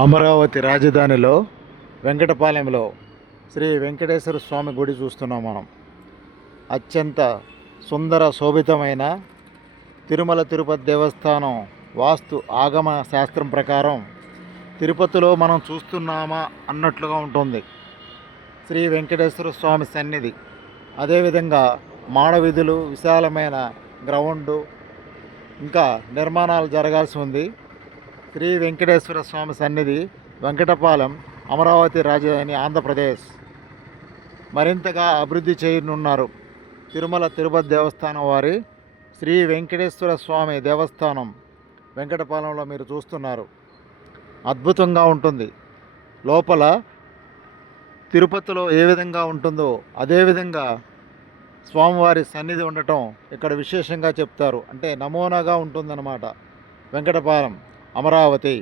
అమరావతి రాజధానిలో వెంకటపాలెంలో శ్రీ వెంకటేశ్వర స్వామి గుడి చూస్తున్నాం మనం. అత్యంత సుందర శోభితమైన తిరుమల తిరుపతి దేవస్థానం వాస్తు ఆగమ శాస్త్రం ప్రకారం తిరుపతిలో మనం చూస్తున్నామా అన్నట్లుగా ఉంటుంది శ్రీ వెంకటేశ్వర స్వామి సన్నిధి. అదేవిధంగా మాడవీధులు, విశాలమైన గ్రౌండు, ఇంకా నిర్మాణాలు జరగాల్సి ఉంది. శ్రీ వెంకటేశ్వర స్వామి సన్నిధి వెంకటపాలెం, అమరావతి రాజధాని ఆంధ్రప్రదేశ్. మరింతగా అభివృద్ధి చేయనున్నారు తిరుమల తిరుపతి దేవస్థానం వారి శ్రీ వెంకటేశ్వర స్వామి దేవస్థానం వెంకటపాలెంలో మీరు చూస్తున్నారు. అద్భుతంగా ఉంటుంది. లోపల తిరుపతిలో ఏ విధంగా ఉంటుందో అదేవిధంగా స్వామివారి సన్నిధి ఉండటం ఇక్కడ విశేషంగా చెప్తారు. అంటే నమూనాగా ఉంటుందన్నమాట వెంకటపాలెం, అమరావతి.